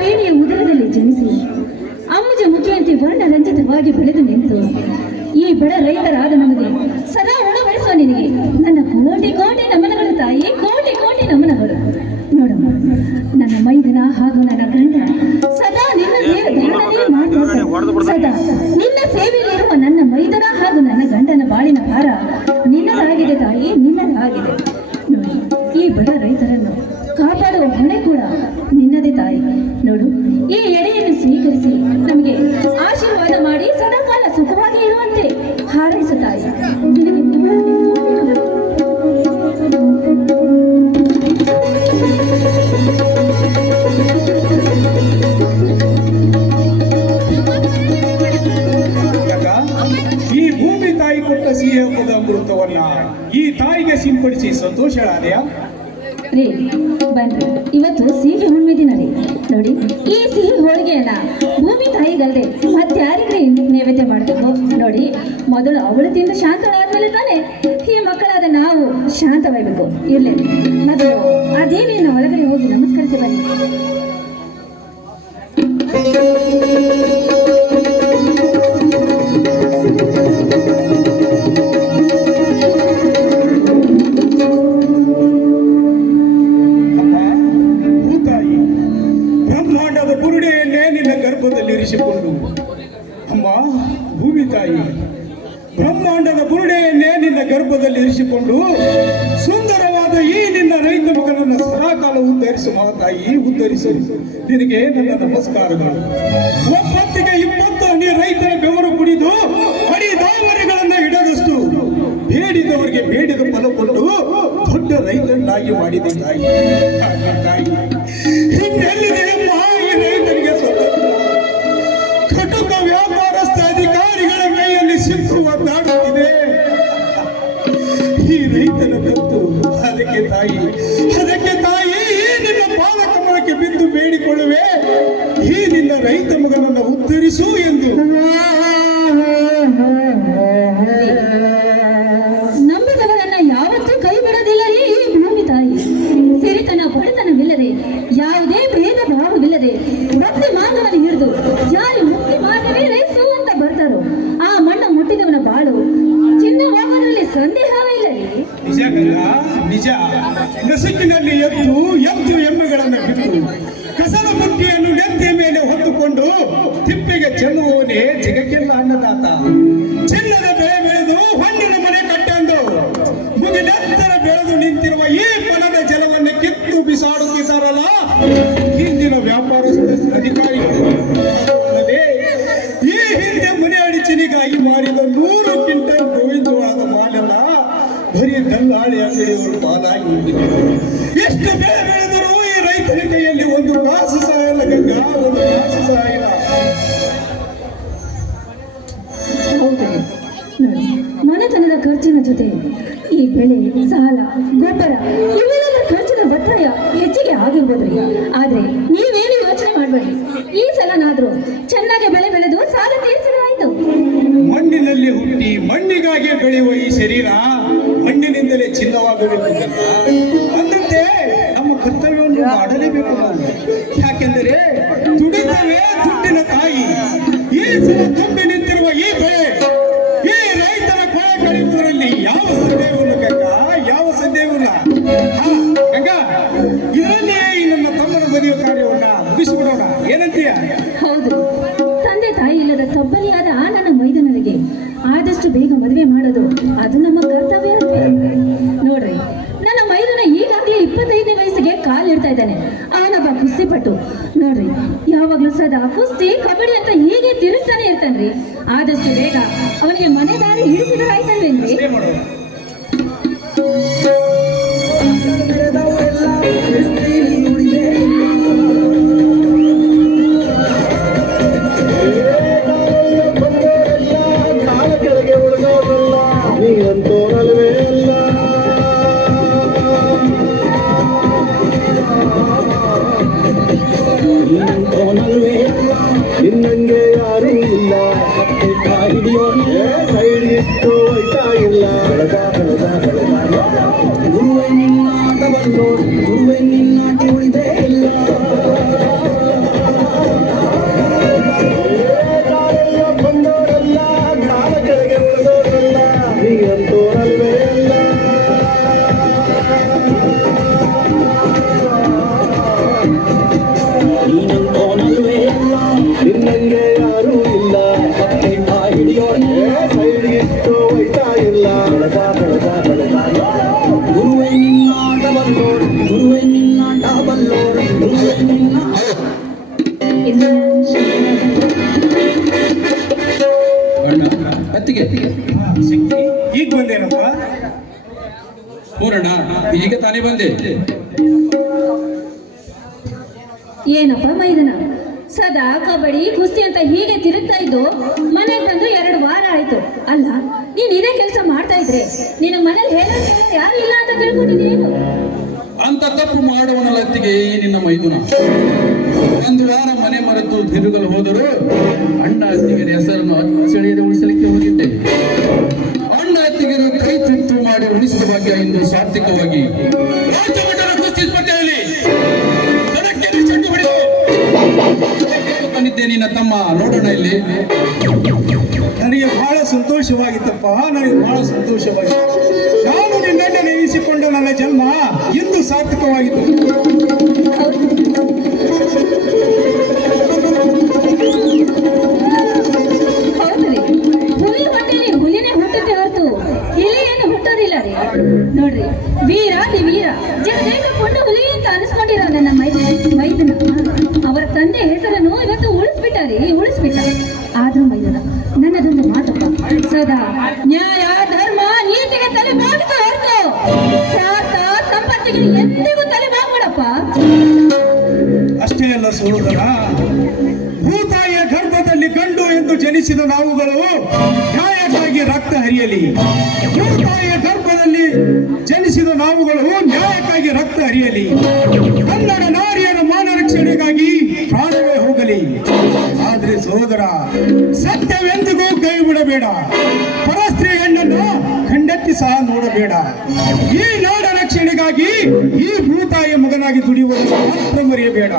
ವೇಣಿಯ ಉದರದಲ್ಲಿ ಜನಿಸಿ ಅಮ್ಮಜ ಮುಖಿಯಂತೆ ವರ್ಣರಂಜಿತವಾಗಿ ಬೆಳೆದು ನಿಂತು ಈ ಬಡ ರೈತರಾದ ನಮಗೆ ಸದಾ ಈ ಭೂಮಿ ತಾಯಿ ಕೊಟ್ಟ ಸಿಹಿ ಹಬ್ಬದ ಅಮೃತವನ್ನ ಈ ತಾಯಿಗೆ ಸಿಂಪಡಿಸಿ ಸಂತೋಷಳಾದೆಯಾ ರೀ ಬನ್ರಿ. ಇವತ್ತು ಸಿಹಿ ಹುಣ್ಣಿಮೆ ದಿನ ರೀ ನೋಡಿ, ಈ ಸಿಹಿ ಹೋಳಿಗೆಯನ್ನ ಭೂಮಿ ತಾಯಿಗಲ್ದೆ ಮತ್ತೆ ನೈವೇದ್ಯ ಮಾಡಬೇಕು. ನೋಡಿ, ಮೊದಲು ಅವಳು ತಿಂದು ಶಾಂತಳಾದ್ಮೇಲೆ ತಾನೆ ಈ ಮಕ್ಕಳಾದ ನಾವು ಶಾಂತವಾಗಬೇಕು. ಇರ್ಲಿ. ಮತ್ತು ಆ ದೇವಿಯನ್ನು ಒಳಗಡೆ ಹೋಗಿ ನಮಸ್ಕರಿಸಿ ಬನ್ನಿ. ಅಮ್ಮ ಭೂಮಿ ತಾಯಿ ಬ್ರಹ್ಮಾಂಡದ ಬುರುಡೆಯನ್ನೇ ನಿನ್ನ ಗರ್ಭದಲ್ಲಿ ಇರಿಸಿಕೊಂಡು ಸುಂದರವಾದ ಈ ನಿನ್ನ ರೈತ ಮಗನನ್ನು ಸದಾಕಾಲ ಉದ್ಧರಿಸು ಮಾತಾಯಿ ಉದ್ಧರಿಸು. ನಿನಗೆ ನನ್ನ ನಮಸ್ಕಾರಗಳು. ಒಪ್ಪತ್ತಿಗೆ ಇಪ್ಪತ್ತು ಹನಿ ರೈತರ ಬೆವರು ಕುಡಿದು ಹಡಿದಾವರಿಗಳನ್ನ ಇಡದಷ್ಟು ಬೇಡಿದವರಿಗೆ ಬೇಡಿದ ಫಲ ಕೊಟ್ಟು ದೊಡ್ಡ ರೈತರನ್ನಾಗಿ ಮಾಡಿದ ತಾಯಿ. ರೈತನ ಕತ್ತು ಅದಕ್ಕೆ ತಾಯಿ ಅದಕ್ಕೆ ತಾಯಿ ನಿನ್ನ ನಿನ್ನ ಪಾಲಕಮಲಕ್ಕೆ ಬಿದ್ದು ಬೇಡಿಕೊಳ್ಳುವೆ. ಈ ನಿನ್ನ ರೈತ ಮಗನನ್ನು ಉದ್ಧರಿಸು ಎಂದು ನಿಜ. ನಸುಕಿನಲ್ಲಿ ಎದ್ದು ಎದ್ದು ಎಮ್ಮೆಗಳನ್ನು ಬಿಟ್ಟು ಕಸದ ಬುಟ್ಟಿಯನ್ನು ನೆತ್ತಿಯ ಮೇಲೆ ಹೊತ್ತುಕೊಂಡು ತಿಪ್ಪೆಗೆ ಚೆಲ್ಲುವವನೇ ಜಗಕ್ಕೆಲ್ಲ ಅನ್ನದಾತ. ಒಂದು ಕಾಸು ಸಹ ಇಲ್ಲ ಗಂಗಾ ಒಂದು ಸಹ ಇಲ್ಲ ಮನೆತನದ ಖರ್ಚಿನ ಜೊತೆ ಈ ಬೆಳೆ, ಸಾಲ, ಗೊಬ್ಬರ ಇವೆಲ್ಲ ಖರ್ಚಿನ ಒತ್ತಾಯ ಹೆಚ್ಚಿಗೆ ಆಗಿರ್ಬೋದ್ರಿ. ಆದ್ರೆ ನೀವೇನು ಯೋಚನೆ ಮಾಡಬೇಡಿ. ಈ ಸಲನಾದ್ರೂ ಚೆನ್ನಾಗಿ ಬೆಳೆ ಬೆಳೆದು ಸಾಲ ತೀರಿಸಿದ್ರೆ ಮಣ್ಣಿನಲ್ಲಿ ಹುಟ್ಟಿ ಮಣ್ಣಿಗಾಗಿ ಬೆಳೆಯುವ ಈ ಶರೀರ ಮಣ್ಣಿನಿಂದಲೇ ಚಿನ್ನವಾಗಬೇಕು मॉडल ही बिल्कुल ಕಾಲಿಡ್ತಾ ಇದ್ದಾನೆ. ಅವನೊಬ್ಬ ಕುಸ್ತಿಪಟ್ಟು ನೋಡ್ರಿ, ಯಾವಾಗ್ಲೂ ಸದಾ ಕುಸ್ತಿ, ಕಬಡ್ಡಿ ಅಂತ ಹೀಗೆ ತಿರುಗ್ತಾನೆ ಇರ್ತಾನ್ರಿ. ಆದಷ್ಟು ಬೇಗ ಅವನಿಗೆ ಮನೆ ದಾರಿ ಹಿಡಿಸಿದ್ರೆ ಆಯ್ತಲ್ವೇನ್ರಿ? குருவை மின்னாட்ட வந்தோர் குருவை ಪೂರ್ಣ ಈಗ ತಾನೇ ಬಂದೆ. ಏನಪ್ಪ ಮೈದನ? ಸದಾ ಕಬಡ್ಡಿ ಕುಸ್ತಿ ಅಂತ ಹೀಗೆ ತಿರುಗ್ತಾ ಇದ್ದು ಮನೆಗೆ ಬಂದು ಎರಡು ವಾರ ಆಯ್ತು. ಅಲ್ಲ ನೀನ್ ಇದೇ ಕೆಲಸ ಮಾಡ್ತಾ ಇದ್ರೆ ನಿನ್ನ ಮನೇಲಿ ಹೇಳೋದು ಯಾರು ಇಲ್ಲ ಅಂತ ತಿಳ್ಕೊಂಡಿದ್ದೀನಿ ಅಂತ ತಪ್ಪು ಮಾಡುವನ ಲತ್ತಿಗೆ ನಿನ್ನ ಮೈದುನ. ಒಂದು ವಾರ ಮನೆ ಮರೆತು ತಿರುಗಲು ಹೋದರೂ ಅಣ್ಣ ಅತ್ತಿಗೆ ಹೆಸರನ್ನು ಅಚ್ಚಳಿಯದೆ ಉಳಿಸಲಿಕ್ಕೆ ಹೋಗಿದ್ದೆ. ಬಂದಿದ್ದೆ ನಿನ್ನ ತಮ್ಮ ನೋಡೋಣ ಇಲ್ಲಿ. ನನಗೆ ಬಹಳ ಸಂತೋಷವಾಗಿತ್ತಪ್ಪ, ನನಗೆ ಬಹಳ ಸಂತೋಷವಾಗಿತ್ತು. ನಾನು ನಿನ್ನೆ ನೆನೆಸಿಕೊಂಡು ನನ್ನ ಜನ್ಮ ಇಂದು ಸಾರ್ಥಕವಾಗಿತ್ತು. ನೋಡ್ರಿ ವೀರ. ಜನದೇವ ಕೊಂಡು ಹುಲಿ ಅಂತ ಅನಿಸ್ಕೊಂಡಿರೋ ನನ್ನ ಮೈದನ ಅವರ ತಂದೆ ಹೆಸರನ್ನು ಇವತ್ತು ಉಳಿಸ್ಬಿಟ್ಟಾರೆ ಉಳಿಸ್ಬಿಟ್ಟ ಆದ್ರೂ ಮೈದನ, ನನ್ನದೊಂದು ಮಾತು ಸದಾ ನ್ಯಾಯ, ಧರ್ಮ, ನೀತಿಗೆ ತಲೆ ಬಾಗಿತು ಸಂಪತ್ತಿಗೆ ಎಂದಿಗೂ ತಲೆ ಬಾಗ್ಬೇಡಪ್ಪ. ಅಷ್ಟೇ ಅಲ್ಲ ಸಹೋದರ ಭೂತಾಯಿಯ ಗರ್ಭದಲ್ಲಿ ಗಂಡು ಎಂದು ಜನಿಸಿದ ನಾವುಗಳು ನ್ಯಾಯಕ್ಕಾಗಿ ರಕ್ತ ಹರಿಯಲಿ. ಭೂತಾಯಿಯ ಗರ್ಭದಲ್ಲಿ ಜನಿಸಿದ ನಾವುಗಳು ನ್ಯಾಯಕ್ಕಾಗಿ ರಕ್ತ ಹರಿಯಲಿ. ಕನ್ನಡ ನಾರಿಯರ ಮಾನ ರಕ್ಷಣೆಗಾಗಿ ಪ್ರಾಣವೇ ಹೋಗಲಿ. ಆದ್ರೆ ಸಹೋದರ, ಸತ್ಯವೆಂದಿಗೂ ಕೈ ಬಿಡಬೇಡ. ಪರಸ್ತ್ರೀ ಹೆಣ್ಣನ್ನು ಕಂಡತ್ತಿ ಸಹ ನೋಡಬೇಡ. ಈ ನಾಡ ರಕ್ಷಣೆಗಾಗಿ ಈ ಭೂತಾಯ ಮಗನಾಗಿ ದುಡಿಯುವುದು ಮಾತ್ರ ಮರೆಯಬೇಡ.